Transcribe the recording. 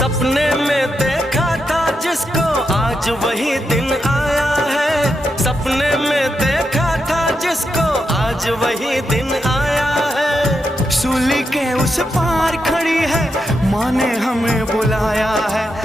सपने में देखा था जिसको आज वही दिन आया है। सपने में देखा था जिसको आज वही दिन आया है। सूली के उस पार खड़ी है, माँ ने हमें बुलाया है।